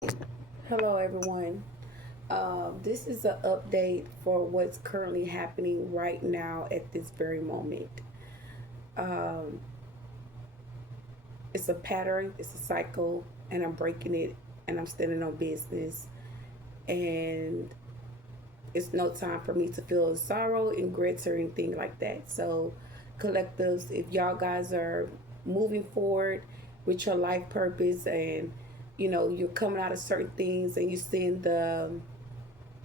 Hello, everyone. This is an update for what's currently happening right now at this very moment. Um, it's a pattern, it's a cycle, and I'm breaking it, and I'm standing on business. And it's no time for me to feel sorrow and regrets or anything like that. So, collectives, if y'all guys are moving forward with your life purpose and you're coming out of certain things and you're seeing the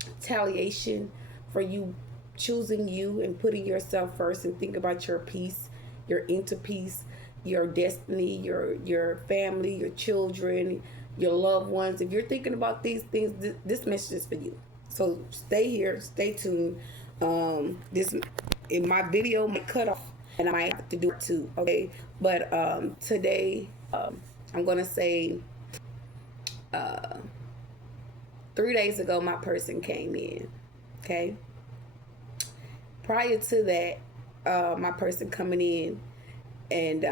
retaliation for you choosing you and putting yourself first and think about your peace, your inner peace, your destiny, your family, your children, your loved ones. If you're thinking about these things, this message is for you. So stay here, stay tuned. This in my video might cut off, and I might have to do it too. Okay, but today I'm gonna say. Uh, 3 days ago, my person came in. Okay. Prior to that, my person coming in, and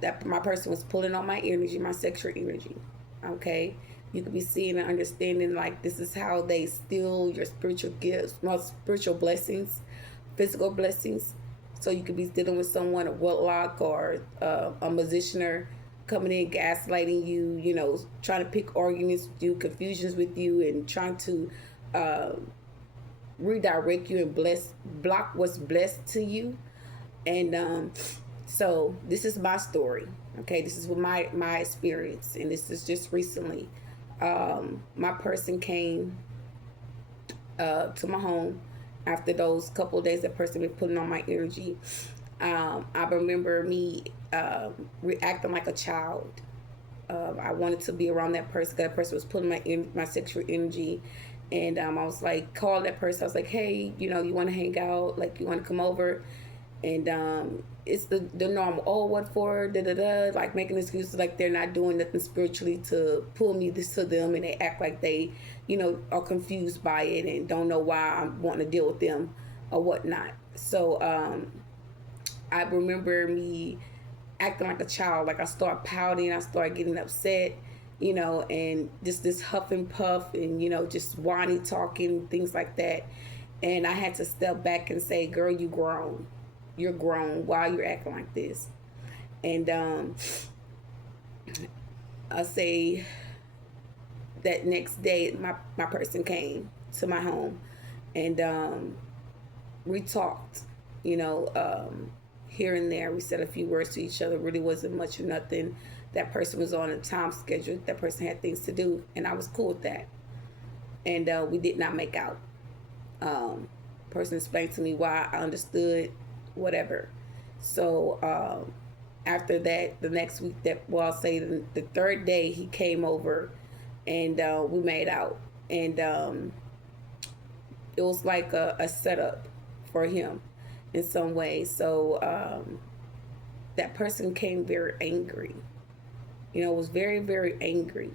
that my person was pulling on my energy, my sexual energy. Okay. You could be seeing and understanding like this is how they steal your spiritual gifts, my spiritual blessings, physical blessings. So you could be dealing with someone, a warlock or a musicianer coming in, gaslighting you, trying to pick arguments with you, confusions with you, and trying to uh, redirect you and block what's blessed to you. And so this is my story. Okay, this is what my experience, and this is just recently. My person came to my home after those couple of days. That person been putting on my energy. I remember me reacting like a child. I wanted to be around that person. That person was pulling my sexual energy, and I was like, call that person. I was like, hey, you want to hang out? Like, you want to come over? And it's the normal. Oh, what for? Da da da. Like making excuses, like they're not doing nothing spiritually to pull me this to them, and they act like they, are confused by it and don't know why I'm wanting to deal with them or whatnot. So I remember me acting like a child. Like I start pouting, I start getting upset, and just this huff and puff and, just whiny talking, things like that. And I had to step back and say, girl, you grown. You're grown. Why you're acting like this? And I say that next day, my person came to my home and we talked, you know, here and there. We said a few words to each other. Really wasn't much of nothing. That person was on a time schedule. That person had things to do, and I was cool with that. And we did not make out. Person explained to me why. I understood, whatever. So after that, the next week, I'll say the third day, he came over, and we made out, and it was like a setup for him in some way. So that person came very angry. Was very, very angry.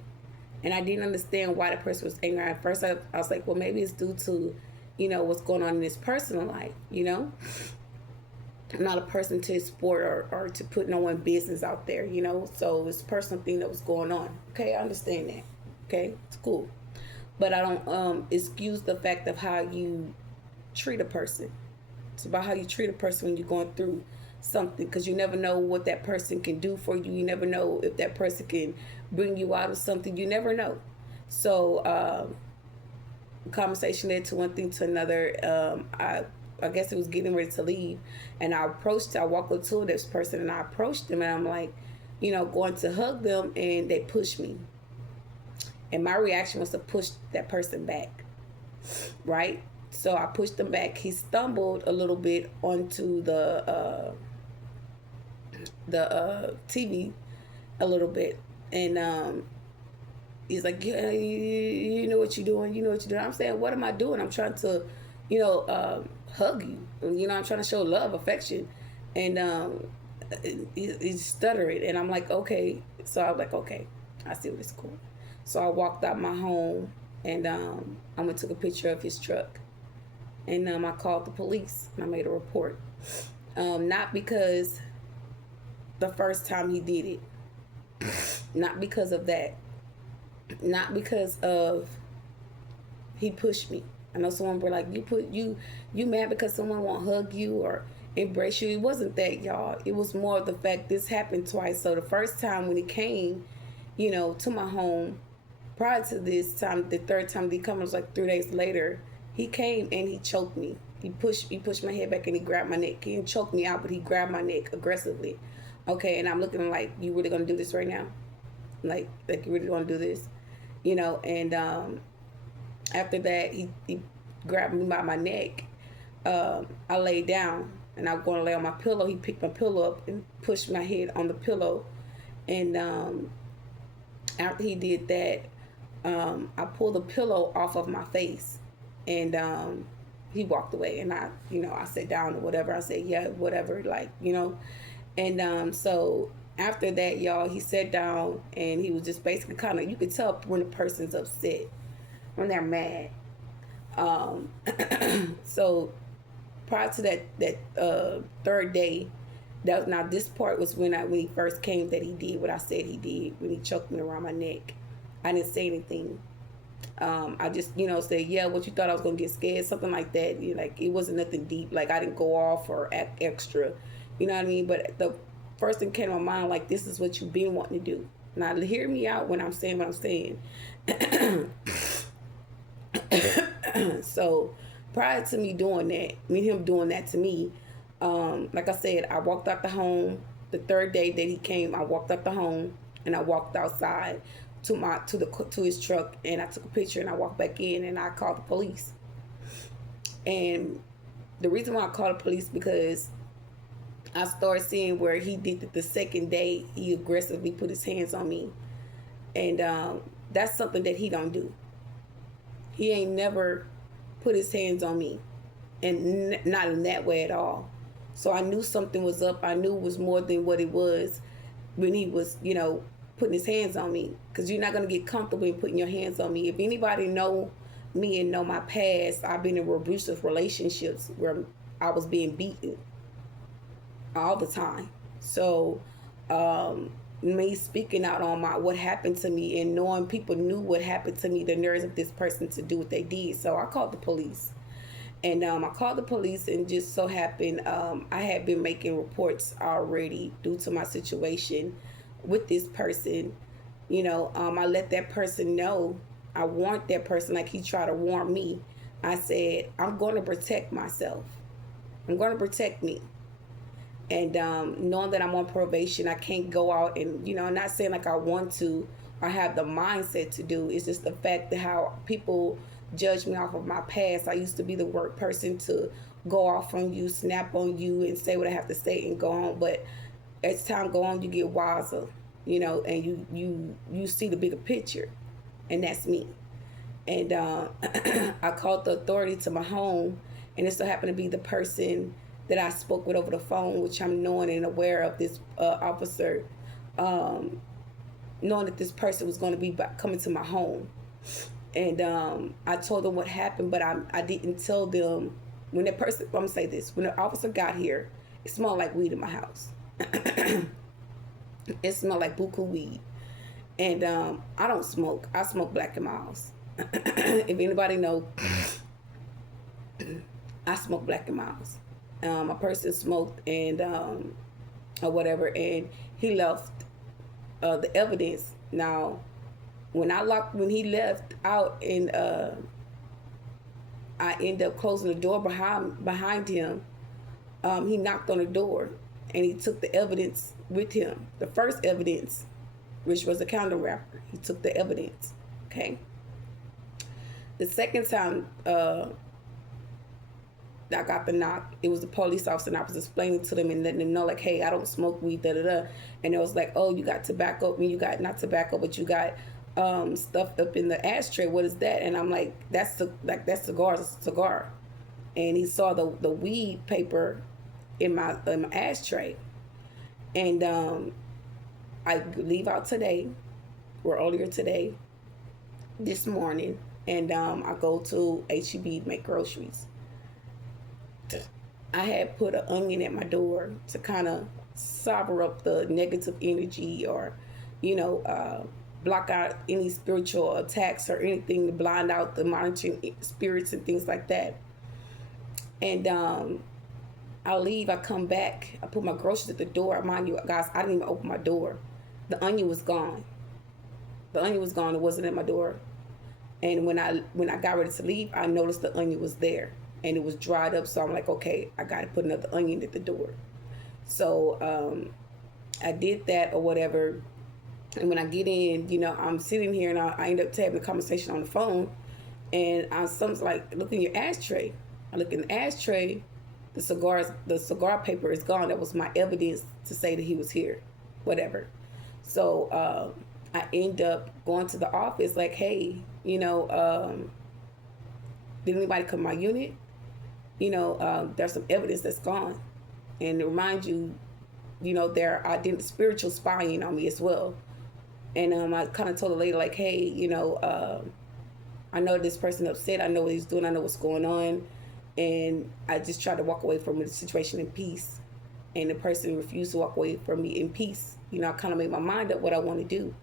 And I didn't understand why the person was angry. At first, I was like, well, maybe it's due to, what's going on in his personal life. I'm not a person to export or to put no one business out there. So it's a personal thing that was going on. Okay, I understand that. Okay, it's cool. But I don't excuse the fact of how you treat a person. It's about how you treat a person when you're going through something, because you never know what that person can do for you. You never know if that person can bring you out of something. You never know. So conversation led to one thing to another. I guess it was getting ready to leave, and I walked up to this person and I approached them, and I'm like, going to hug them, and they pushed me. And my reaction was to push that person back, right? So I pushed him back. He stumbled a little bit onto the TV a little bit, and he's like, yeah, you know what you're doing. You know what you're doing. I'm saying, what am I doing? I'm trying to, hug you. I'm trying to show love, affection, and he's stuttering, and I'm like, okay. So I'm like, okay, I see what it's cool. So I walked out my home, and I went took a picture of his truck, and I called the police and I made a report. Not because the first time he did it, not because of that, Not because of he pushed me. I know someone were like, you mad because someone won't hug you or embrace you. It wasn't that, y'all. It was more of the fact this happened twice. So the first time when he came, to my home, prior to this time, the third time he come was like 3 days later. He came and he choked me. He pushed my head back and he grabbed my neck. He didn't choke me out, but he grabbed my neck aggressively. Okay, and I'm looking like, you really gonna do this right now? Like you really gonna do this? And after that, he grabbed me by my neck. I laid down and I was going to lay on my pillow. He picked my pillow up and pushed my head on the pillow. And after he did that, I pulled the pillow off of my face, and he walked away. And I sat down or whatever. I said, yeah, whatever, And so after that, y'all, he sat down and he was just basically kind of, you could tell when a person's upset, when they're mad. So prior to that third day, now this part was when he first came, that he did what I said he did when he choked me around my neck. I didn't say anything. I just said, yeah, what, you thought I was gonna get scared, something like that. Like, it wasn't nothing deep. Like, I didn't go off or act extra. You know what I mean? But the first thing came to my mind, like, this is what you've been wanting to do. Now hear me out when I'm saying what I'm saying. So prior to me doing that, him doing that to me, like I said, I walked out the home. The third day that he came, I walked out the home and I walked outside to his truck, and I took a picture and I walked back in and I called the police. And the reason why I called the police, because I started seeing where he did it the second day. He aggressively put his hands on me, and that's something that he don't do. He ain't never put his hands on me, and not in that way at all. So I knew something was up. I knew it was more than what it was when he was, putting his hands on me. Because you're not going to get comfortable in putting your hands on me. If anybody know me and know my past, I've been in abusive relationships where I was being beaten all the time. So me speaking out on what happened to me, and knowing people knew what happened to me, the nerves of this person to do what they did. So I called the police. And I called the police, and just so happened I had been making reports already due to my situation with this person. I let that person know. I warned that person like he tried to warn me. I said, I'm going to protect myself. I'm going to protect me. And knowing that I'm on probation, I can't go out and, not saying like I want to or have the mindset to do. It's just the fact that how people judge me off of my past. I used to be the work person to go off on you, snap on you, and say what I have to say and go on. But as time go on, you get wiser, and you see the bigger picture, and that's me. And I called the authority to my home, and it so happened to be the person that I spoke with over the phone, which I'm knowing and aware of this officer, knowing that this person was going to be coming to my home. And I told them what happened, but I didn't tell them when that person, I'm going to say this, when the officer got here, it smelled like weed in my house. It smelled like buku weed. And I don't smoke. I smoke Black and Milds. If anybody know, I smoke Black and Milds. A person smoked and or whatever, and he left the evidence. Now, when he left out, and I ended up closing the door behind him. He knocked on the door, and he took the evidence with him. The first evidence, which was a counter wrapper, he took the evidence. Okay. The second time I got the knock, it was the police officer, and I was explaining to them and letting them know, like, hey, I don't smoke weed, da da da. And it was like, oh, you got tobacco. I mean, you got not tobacco, but you got stuff up in the ashtray. What is that? And I'm like, that's cigar. And he saw the weed paper in my ashtray. And I leave out today, or earlier today, this morning, and I go to H-E-B to make groceries. I had put an onion at my door to kind of sober up the negative energy, or, block out any spiritual attacks or anything, to blind out the monitoring spirits and things like that. And I leave, I come back, I put my groceries at the door. Mind you, guys, I didn't even open my door. The onion was gone. The onion was gone. It wasn't at my door. And when I got ready to leave, I noticed the onion was there and it was dried up. So I'm like, okay, I got to put another onion at the door. So I did that or whatever. And when I get in, you know, I'm sitting here and I end up having a conversation on the phone. And someone's like, look in your ashtray. I look in the ashtray. The cigar paper is gone. That was my evidence to say that he was here, whatever. So I end up going to the office like, hey, you know, did anybody come to my unit? You know, there's some evidence that's gone. And to remind you, you know, I did spiritual spying on me as well. And I kind of told the lady like, hey, you know, I know this person upset. I know what he's doing. I know what's going on. And I just tried to walk away from the situation in peace. And the person refused to walk away from me in peace. You know, I kind of made my mind up what I want to do.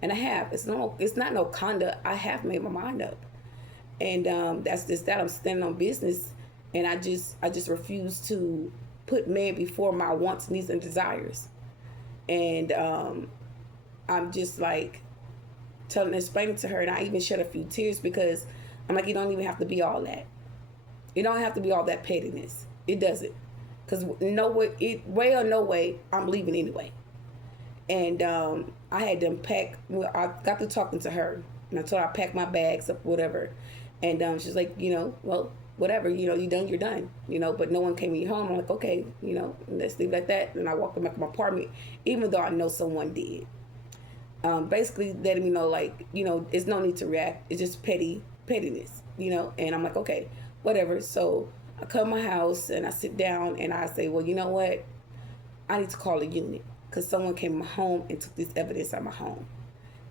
And I have. It's not no conduct. I have made my mind up. And that's just that. I'm standing on business. And I just refuse to put man before my wants, needs, and desires. And I'm just like explaining to her, and I even shed a few tears because I'm like, you don't even have to be all that. It don't have to be all that pettiness. It doesn't. Because way or no way, I'm leaving anyway. And I had them pack. I got through talking to her, and I told her I packed my bags up, whatever. And she's like, you know, well, whatever, you know, you're done, you know. But no one came to home. I'm like, okay, you know, let's leave it like that. And I walked back to my apartment, even though I know someone did. Basically letting me know, like, you know, there's no need to react. It's just pettiness, you know. And I'm like, okay, whatever. So I come to my house and I sit down and I say, well, you know what? I need to call a unit because someone came to my home and took this evidence out of my home.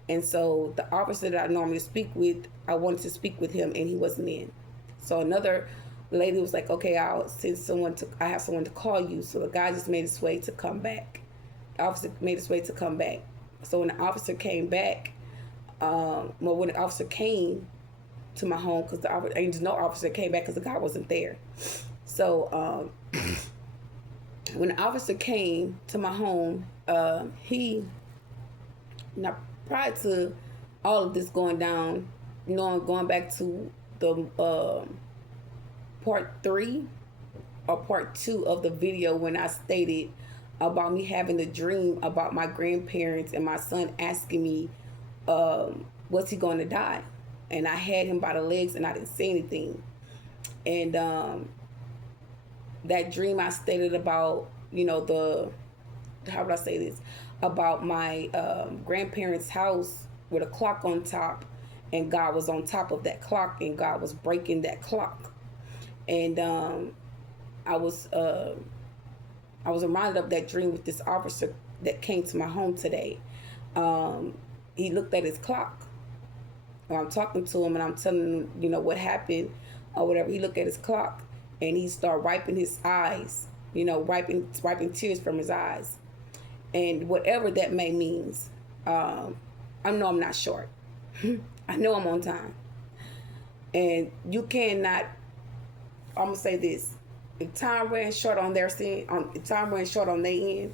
And so the officer that I normally speak with, I wanted to speak with him and he wasn't in. So another lady was like, okay, I have someone to call you. So the guy just made his way to come back. The officer made his way to come back. So when the officer came back, when the officer came to my home, because there's no officer came back because the guy wasn't there. So when the officer came to my home, now prior to all of this going down, you know, going back to the part 3 or part 2 of the video when I stated about me having a dream about my grandparents and my son asking me, was he going to die? And I had him by the legs and I didn't say anything. And that dream I stated about, you know, how would I say this? About my grandparents' house with a clock on top, and God was on top of that clock and God was breaking that clock. And I was reminded of that dream with this officer that came to my home today. He looked at his clock. I'm talking to him and I'm telling him, you know, what happened or whatever. He looked at his clock and he started wiping his eyes, you know, wiping tears from his eyes. And whatever that may means, I know I'm not short. I know I'm on time. And you cannot, I'm going to say this. If time ran short on their end, if time ran short on their end,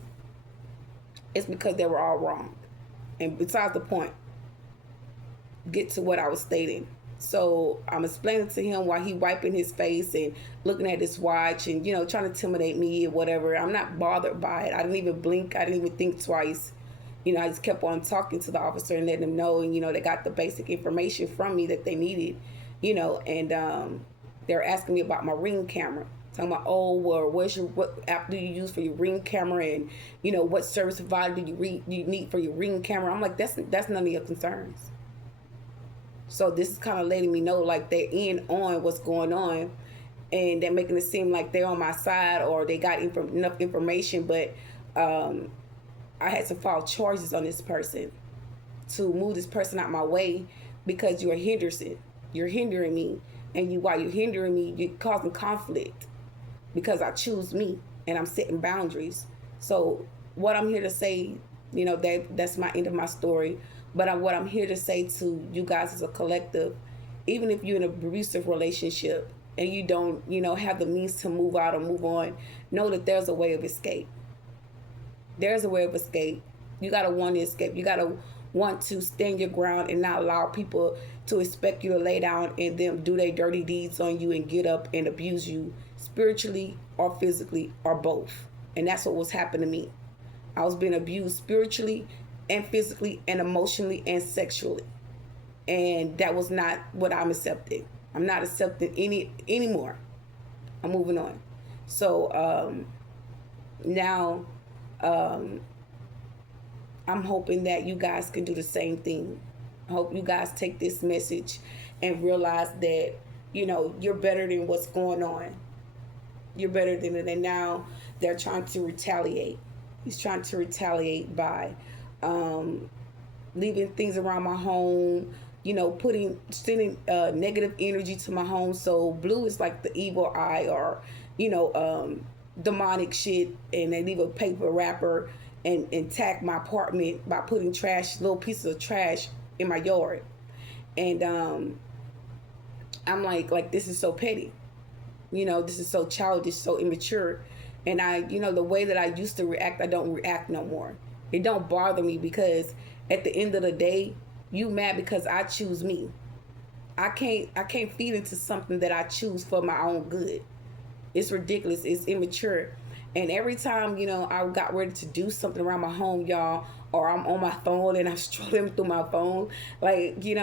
it's because they were all wrong. And besides the point, get to what I was stating. So I'm explaining to him while he wiping his face and looking at his watch and, you know, trying to intimidate me or whatever. I'm not bothered by it. I didn't even blink. I didn't even think twice. You know, I just kept on talking to the officer and letting them know, and, you know, they got the basic information from me that they needed, you know, and they're asking me about my Ring camera. Talking about, oh, well, what app do you use for your Ring camera, and, you know, what service provider do you need for your Ring camera? I'm like, that's none of your concerns. So this is kind of letting me know, like, they're in on what's going on, and they're making it seem like they're on my side or they got enough information. But I had to file charges on this person to move this person out my way because you're hindering me, and while you're hindering me, you're causing conflict because I choose me and I'm setting boundaries. So what I'm here to say, you know, that's my end of my story. But what I'm here to say to you guys as a collective, even if you're in an abusive relationship and you don't, have the means to move out or move on, know that there's a way of escape. There's a way of escape. You gotta want to escape. You gotta want to stand your ground and not allow people to expect you to lay down and them do their dirty deeds on you and get up and abuse you spiritually or physically or both. And that's what was happening to me. I was being abused spiritually and physically and emotionally and sexually. And that was not what I'm accepting. I'm not accepting anymore. I'm moving on. So now I'm hoping that you guys can do the same thing. I hope you guys take this message and realize that, you're better than what's going on. You're better than it. And now they're trying to retaliate. He's trying to retaliate by leaving things around my home, sending negative energy to my home. So blue is like the evil eye or, demonic shit. And they leave a paper wrapper and tag my apartment by putting little pieces of trash in my yard. And I'm like, this is so petty. This is so childish, so immature. And the way that I used to react, I don't react no more. It don't bother me because at the end of the day, you mad because I choose me. I can't feed into something that I choose for my own good. It's ridiculous. It's immature. And every time, I got ready to do something around my home, y'all, or I'm on my phone and I'm strolling through my phone, like, an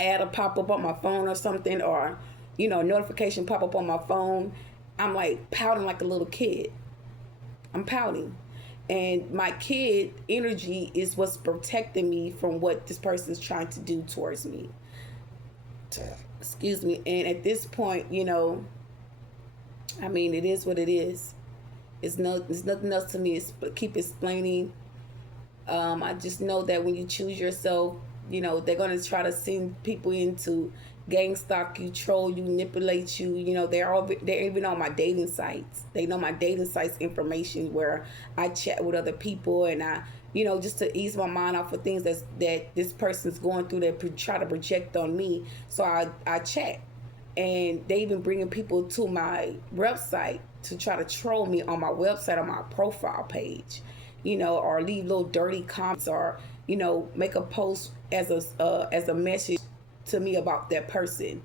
ad will pop up on my phone or something, or, a notification pop up on my phone, I'm like pouting like a little kid. I'm pouting. And my kid energy is what's protecting me from what this person's trying to do towards me. Excuse me. And at this point, it is what it is. It's nothing else to me. Keep explaining. I just know that when you choose yourself, they're going to try to send people in to gang stalk you, troll you, manipulate you. They're even on my dating sites. They know my dating sites information where I chat with other people and I, just to ease my mind off of things that this person's going through that try to project on me. So I chat. And they even bringing people to my website to try to troll me on my website, on my profile page, or leave little dirty comments or, make a post as a message to me about that person,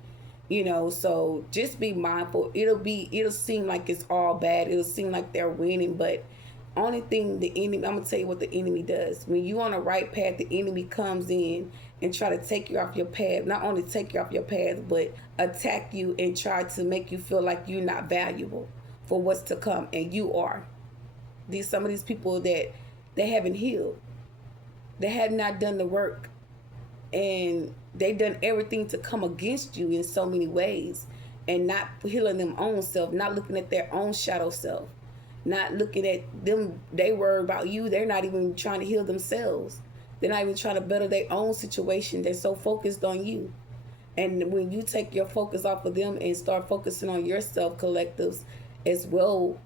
so just be mindful. It'll seem like it's all bad. It'll seem like they're winning, but only thing the enemy, I'm gonna tell you what the enemy does. When you on the right path, the enemy comes in and try to take you off your path. Not only take you off your path, but attack you and try to make you feel like you're not valuable for what's to come, and you are. Some of these people that they haven't healed, they have not done the work, and they've done everything to come against you in so many ways, and not healing them own self, not looking at their own shadow self, not looking at them. They worry about you. They're not even trying to heal themselves. They're not even trying to better their own situation. They're so focused on you. And when you take your focus off of them and start focusing on yourself, collectives as well,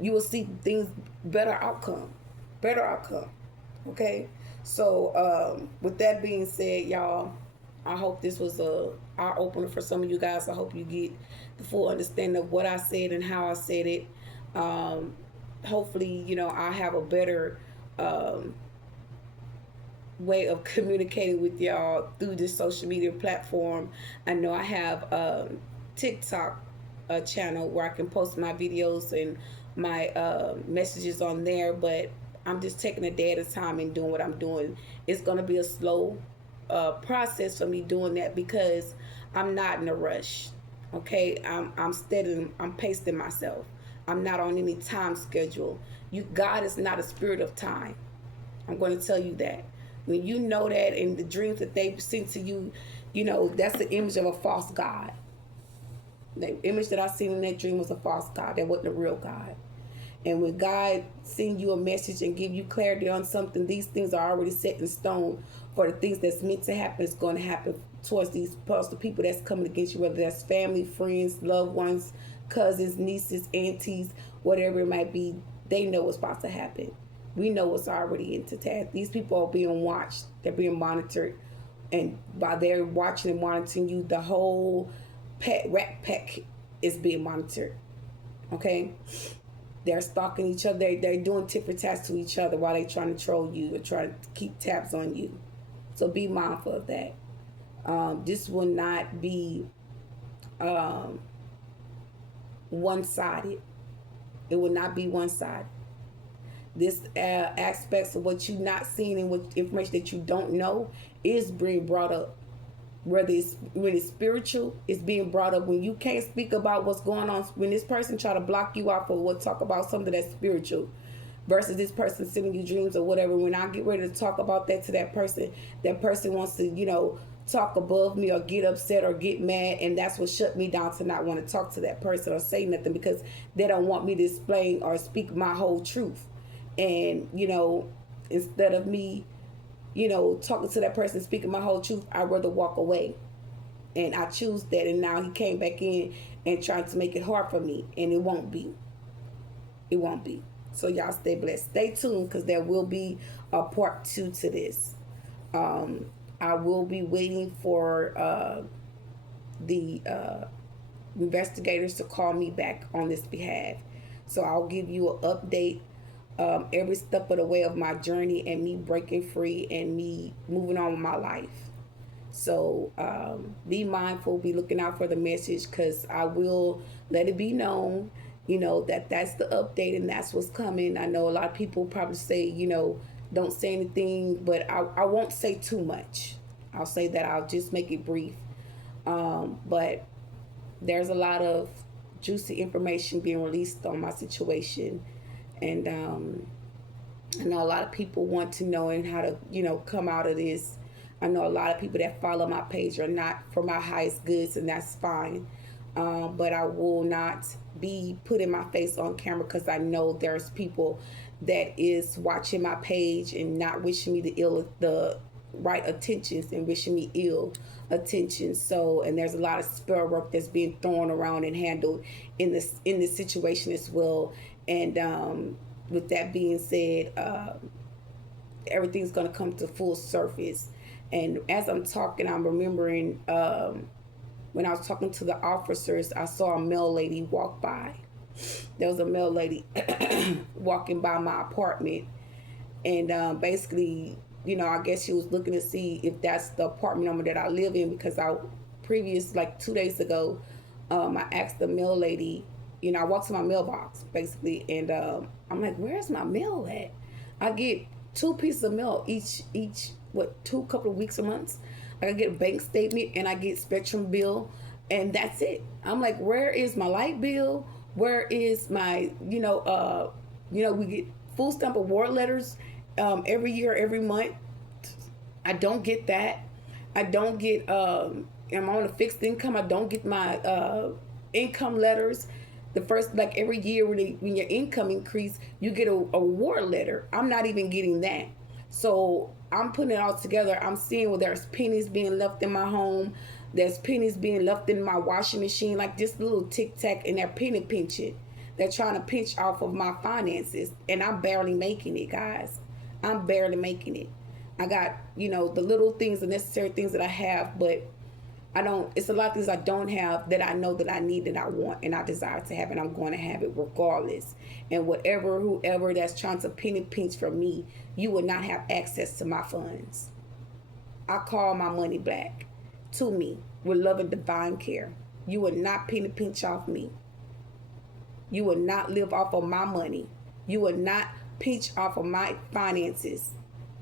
you will see things better outcome. Okay? So with that being said, y'all, I hope this was a eye opener for some of you guys. I hope you get the full understanding of what I said and how I said it. Hopefully, I have a better way of communicating with y'all through this social media platform. I know I have a TikTok channel where I can post my videos and my messages on there, but I'm just taking a day at a time and doing what I'm doing. It's going to be a slow process for me doing that because I'm not in a rush. Okay, I'm steady. I'm pacing myself. I'm not on any time schedule. God is not a spirit of time. I'm going to tell you that. When you know that, and the dreams that they sent to you, that's the image of a false God. The image that I seen in that dream was a false God. That wasn't a real God. And when God send you a message and give you clarity on something, these things are already set in stone for the things that's meant to happen. It's going to happen towards the people that's coming against you, whether that's family, friends, loved ones, cousins, nieces, aunties, whatever it might be. They know what's about to happen. We know what's already into task. These people are being watched. They're being monitored, and while they're watching and monitoring you, the whole rat pack is being monitored. Okay, they're stalking each other. They're doing tit for tat to each other while they're trying to troll you or trying to keep tabs on you. So be mindful of that. This will not be um, one sided. It will not be one sided. This aspects of what you're not seeing and what information that you don't know is being brought up. Whether it's when it's spiritual, it's being brought up. When you can't speak about what's going on, when this person try to block you out or what talk about something that's spiritual, versus this person sending you dreams or whatever. When I get ready to talk about that to that person wants to, talk above me or get upset or get mad, and that's what shut me down to not want to talk to that person or say nothing because they don't want me to explain or speak my whole truth. And instead of me talking to that person, speaking my whole truth, I'd rather walk away. And I choose that. And now he came back in and tried to make it hard for me. And it won't be. It won't be. So y'all stay blessed. Stay tuned because there will be a part 2 to this. I will be waiting for the investigators to call me back on this behalf. So I'll give you an update every step of the way of my journey and me breaking free and me moving on with my life. So be mindful, be looking out for the message because I will let it be known, that's the update and that's what's coming. I know a lot of people probably say, don't say anything, but I won't say too much. I'll say that I'll just make it brief. But there's a lot of juicy information being released on my situation. And I know a lot of people want to know and how to, come out of this. I know a lot of people that follow my page are not for my highest goods, and that's fine. But I will not be putting my face on camera because I know there's people that is watching my page and not wishing me the right attentions and wishing me ill attention. So, and there's a lot of spell work that's being thrown around and handled in this situation as well. And with that being said, everything's going to come to full surface. And as I'm talking, I'm remembering when I was talking to the officers, I saw a male lady walk by. There was a male lady walking by my apartment. And basically, I guess she was looking to see if that's the apartment number that I live in because like 2 days ago, I asked the mail lady, I walked to my mailbox basically, and I'm like, where's my mail at? I get 2 pieces of mail each couple of weeks or months. Like I get a bank statement and I get Spectrum bill, and that's it. I'm like, where is my light bill? Where is my, we get food stamp award letters every year, every month. I don't get that. I don't get, I'm on a fixed income. I don't get my income letters. The first, like every year when your income increase, you get a award letter. I'm not even getting that. So I'm putting it all together. I'm seeing where there's pennies being left in my home. There's pennies being left in my washing machine, like this little tic-tac, and they're penny pinching. They're trying to pinch off of my finances, and I'm barely making it, guys. I'm barely making it. I got, the little things, the necessary things that I have, but it's a lot of things I don't have that I know that I need, that I want, and I desire to have, and I'm going to have it regardless. And whoever that's trying to penny pinch from me, you will not have access to my funds. I call my money back to me with love and divine care. You will not penny pinch off me. You will not live off of my money. You will not pinch off of my finances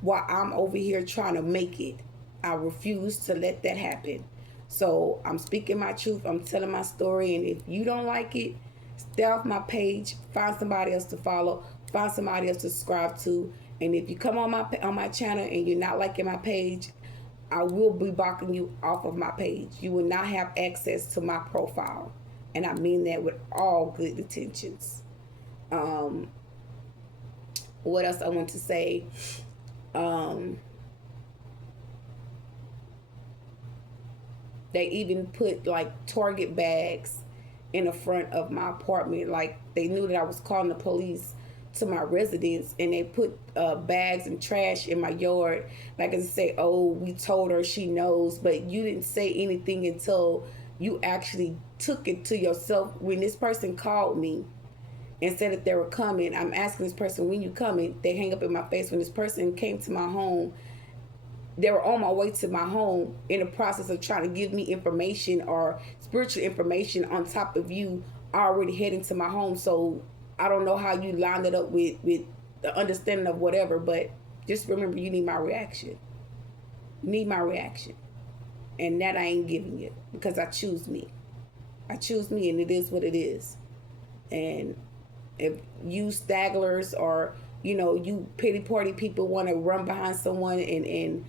while I'm over here trying to make it. I refuse to let that happen. So I'm speaking my truth. I'm telling my story. And if you don't like it, stay off my page. Find somebody else to follow. Find somebody else to subscribe to. And if you come on my channel and you're not liking my page, I will be blocking you off of my page. You will not have access to my profile. And I mean that with all good intentions. What else I want to say? They even put like Target bags in the front of my apartment. Like they knew that I was calling the police to my residence and they put bags and trash in my yard, like I say, oh, we told her, she knows, but you didn't say anything until you actually took it to yourself. When this person called me and said that they were coming, I'm asking this person, when you coming? They hang up in my face. When this person came to my home, they were on my way to my home in the process of trying to give me information or spiritual information on top of you already heading to my home. So I don't know how you lined it up with the understanding of whatever, but just remember, you need my reaction. You need my reaction. And that I ain't giving you, because I choose me. I choose me, and it is what it is. And if you stagglers or, you pity party people want to run behind someone and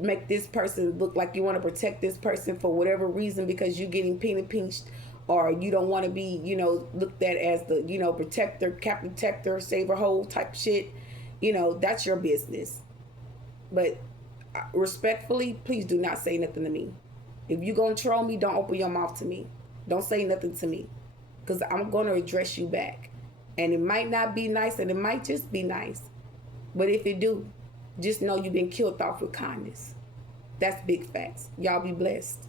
make this person look like you want to protect this person for whatever reason, because you're getting pinched, or you don't want to be, looked at as the, protector, captain protector, saver hole type shit, that's your business. But respectfully, please do not say nothing to me. If you gonna troll me, don't open your mouth to me. Don't say nothing to me, because I'm gonna address you back. And it might not be nice, and it might just be nice. But if it do, just know you've been killed off with kindness. That's big facts. Y'all be blessed.